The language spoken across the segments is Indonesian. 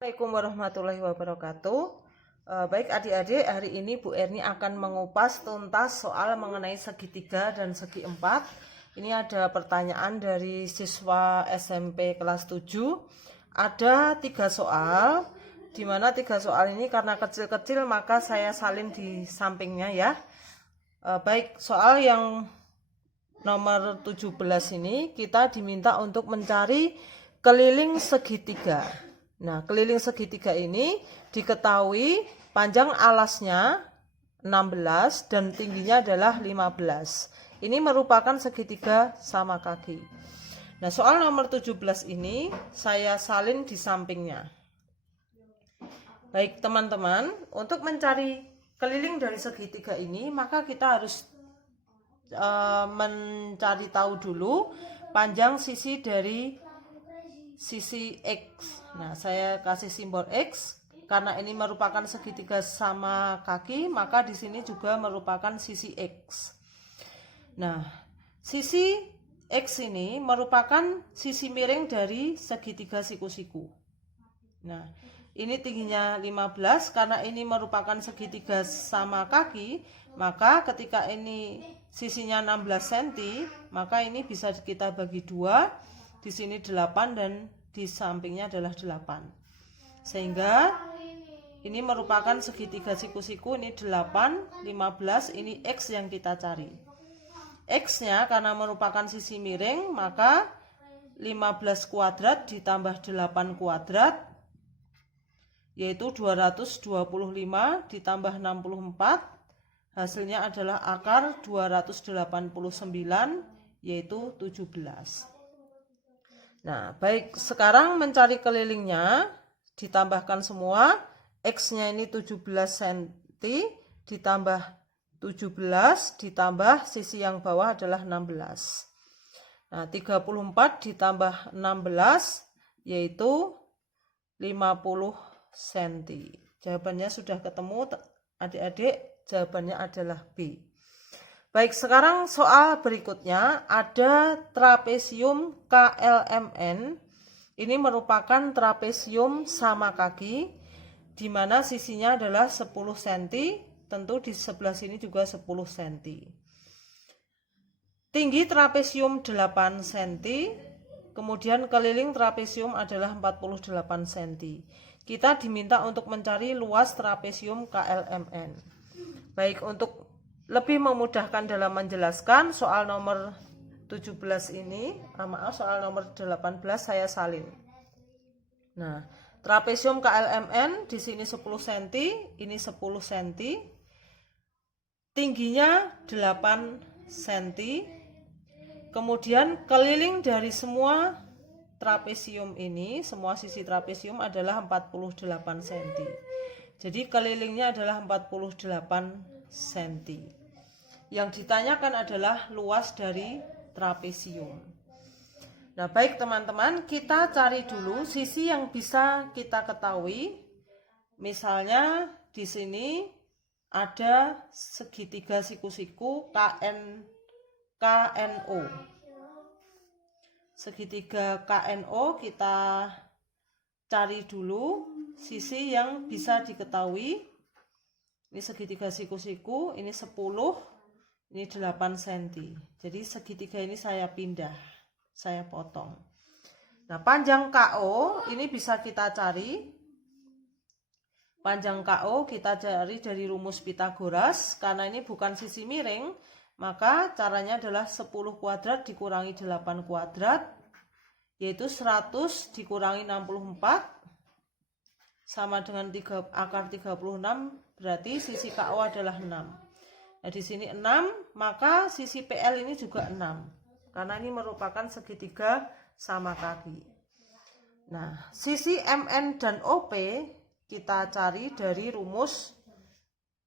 Assalamualaikum warahmatullahi wabarakatuh. Baik adik-adik, hari ini Bu Erni akan mengupas tuntas soal mengenai segitiga dan segi empat. Ini ada pertanyaan dari siswa SMP kelas 7. Ada 3 soal, di mana 3 soal ini karena kecil-kecil maka saya salin di sampingnya ya. Baik, soal yang nomor 17 ini kita diminta untuk mencari keliling segitiga. Nah, keliling segitiga ini diketahui panjang alasnya 16 dan tingginya adalah 15. Ini merupakan segitiga sama kaki. Nah, soal nomor 17 ini saya salin di sampingnya. Baik, teman-teman, untuk mencari keliling dari segitiga ini, maka kita harus mencari tahu dulu panjang sisi dari sisi X. Nah, saya kasih simbol X karena ini merupakan segitiga sama kaki, maka di sini juga merupakan sisi X. Nah, sisi X ini merupakan sisi miring dari segitiga siku-siku. Nah, ini tingginya 15 karena ini merupakan segitiga sama kaki, maka ketika ini sisinya 16 cm, maka ini bisa kita bagi 2. Di sini 8 dan di sampingnya adalah 8. Sehingga ini merupakan segitiga siku-siku, ini 8, 15, ini X yang kita cari. X-nya karena merupakan sisi miring, maka 15 kuadrat ditambah 8 kuadrat, yaitu 225 ditambah 64, hasilnya adalah akar 289, yaitu 17. Nah, baik, sekarang mencari kelilingnya, ditambahkan semua, X-nya ini 17 cm, ditambah 17, ditambah sisi yang bawah adalah 16. Nah, 34 ditambah 16, yaitu 50 cm. Jawabannya sudah ketemu, adik-adik, jawabannya adalah B. Baik, sekarang soal berikutnya ada trapesium KLMN. Ini merupakan trapesium sama kaki, di mana sisinya adalah 10 cm, tentu di sebelah sini juga 10 cm. Tinggi trapesium 8 cm, kemudian keliling trapesium adalah 48 cm. Kita diminta untuk mencari luas trapesium KLMN. Baik, untuk lebih memudahkan dalam menjelaskan soal nomor 17 ini, soal nomor 18 saya salin. Nah, trapesium KLMN di sini 10 cm, ini 10 cm. Tingginya 8 cm. Kemudian keliling dari semua trapesium ini, semua sisi trapesium adalah 48 cm. Jadi kelilingnya adalah 48 cm. Yang ditanyakan adalah luas dari trapesium. Nah, baik teman-teman, kita cari dulu sisi yang bisa kita ketahui. Misalnya di sini ada segitiga siku-siku KNO. Segitiga KNO kita cari dulu sisi yang bisa diketahui. Ini segitiga siku-siku, ini 10, ini 8 cm. Jadi segitiga ini saya pindah, saya potong. Nah, panjang KO ini bisa kita cari. Panjang KO kita cari dari rumus Pitagoras. Karena ini bukan sisi miring, maka caranya adalah 10 kuadrat dikurangi 8 kuadrat, yaitu 100 dikurangi 64, sama dengan akar 36, berarti sisi KO adalah 6. Nah, di sini 6, maka sisi PL ini juga 6. Karena ini merupakan segitiga sama kaki. Nah, sisi MN dan OP kita cari dari rumus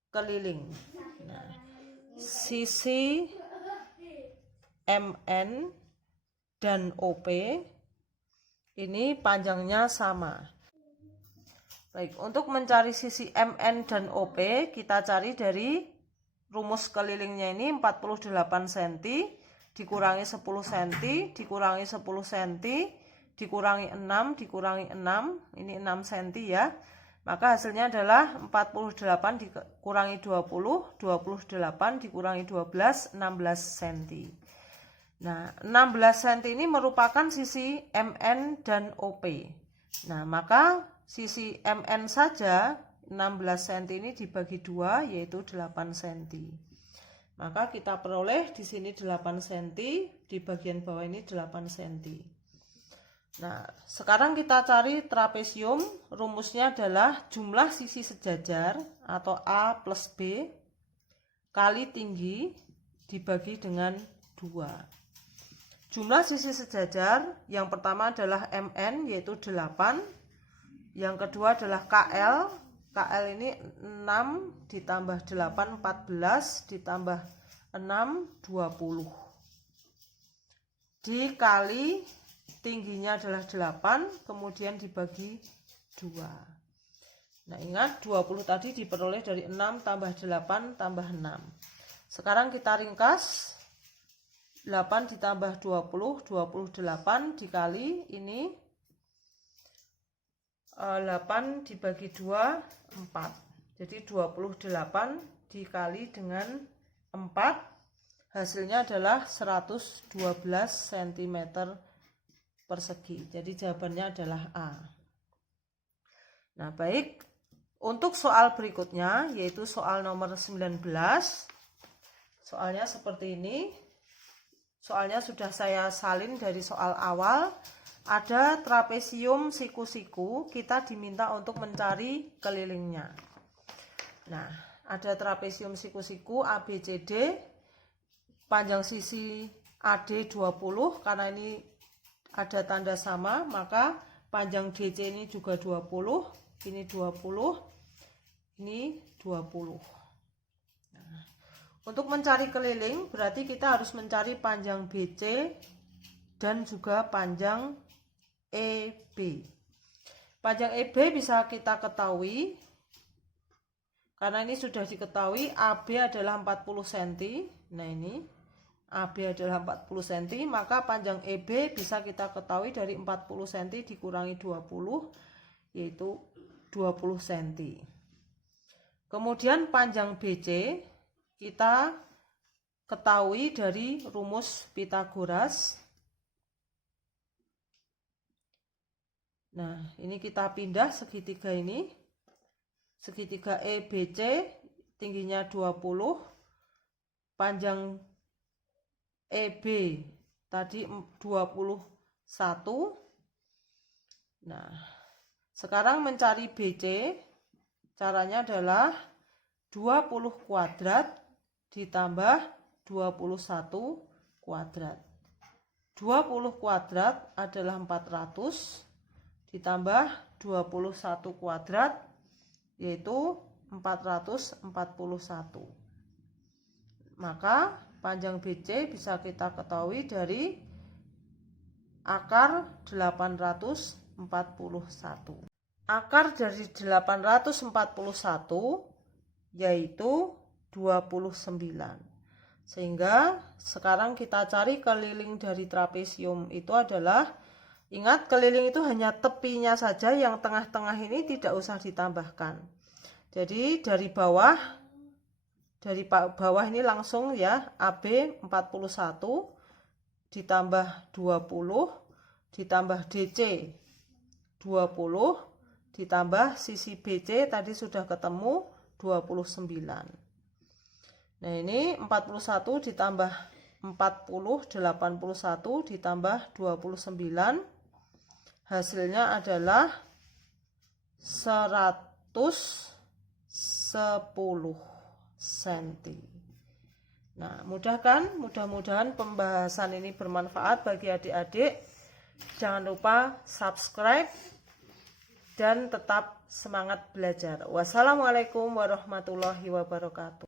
keliling. Nah, sisi MN dan OP ini panjangnya sama. Baik, untuk mencari sisi MN dan OP kita cari dari rumus kelilingnya ini 48 cm dikurangi 10 cm dikurangi 10 cm dikurangi 6 dikurangi 6, ini 6 cm ya. Maka hasilnya adalah 48 dikurangi 20, 28 dikurangi 12, 16 cm. Nah, 16 cm ini merupakan sisi MN dan OP. Nah, maka sisi MN saja 16 cm ini dibagi 2 yaitu 8 cm. Maka kita peroleh di sini 8 cm, di bagian bawah ini 8 cm. Nah, sekarang kita cari trapesium. Rumusnya adalah jumlah sisi sejajar atau A plus B kali tinggi dibagi dengan 2. Jumlah sisi sejajar yang pertama adalah MN yaitu 8. Yang kedua adalah KL. KL ini 6 ditambah 8 14 ditambah 6 20. Dikali tingginya adalah 8, kemudian dibagi 2. Nah, ingat 20 tadi diperoleh dari 6 tambah 8 tambah 6. Sekarang kita ringkas. 8 ditambah 20, 28 dikali ini 8 dibagi 2, 4. Jadi 28 dikali dengan 4, hasilnya adalah 112 cm persegi. Jadi jawabannya adalah A. Nah, baik. Untuk soal berikutnya yaitu soal nomor 19. Soalnya seperti ini. Soalnya sudah saya salin dari soal awal. Ada trapesium siku-siku, kita diminta untuk mencari kelilingnya. Nah, ada trapesium siku-siku ABCD, panjang sisi AD 20, karena ini ada tanda sama, maka panjang DC ini juga 20, ini 20, ini 20. Nah, untuk mencari keliling berarti kita harus mencari panjang BC dan juga panjang EB. Panjang EB bisa kita ketahui karena ini sudah diketahui AB adalah 40 cm. Nah, ini AB adalah 40 cm, maka panjang EB bisa kita ketahui dari 40 cm dikurangi 20, yaitu 20 cm. Kemudian panjang BC kita ketahui dari rumus Pythagoras. Nah, ini kita pindah segitiga ini. Segitiga EBC tingginya 20, panjang EB tadi 21. Nah, sekarang mencari BC, caranya adalah 20 kuadrat ditambah 21 kuadrat. 20 kuadrat adalah 400 ditambah 21 kuadrat yaitu 441. Maka panjang BC bisa kita ketahui dari akar 841. Akar dari 841 yaitu 29. Sehingga sekarang kita cari keliling dari trapesium itu adalah, ingat keliling itu hanya tepinya saja, yang tengah-tengah ini tidak usah ditambahkan. Jadi dari bawah ini langsung ya, AB 41 ditambah 20 ditambah DC 20 ditambah sisi BC tadi sudah ketemu 29. Nah, ini 41 ditambah 40 81 ditambah 29, hasilnya adalah 110 cm. Nah, mudah-mudahan pembahasan ini bermanfaat bagi adik-adik. Jangan lupa subscribe dan tetap semangat belajar. Wassalamualaikum warahmatullahi wabarakatuh.